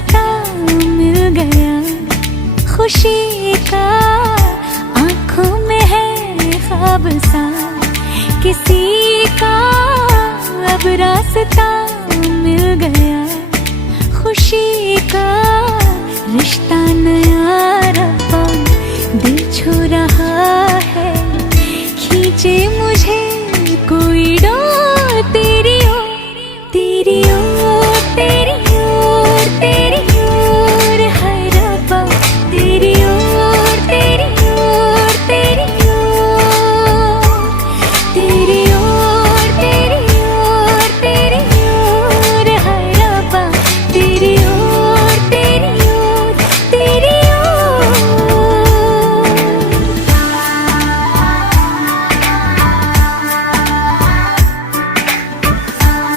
रास्ता मिल गया खुशी का, आंखों में है ख्वाब सा किसी का, अब रास्ता मिल गया खुशी का। रिश्ता नया रब्बा दिल छू रहा है, खींचे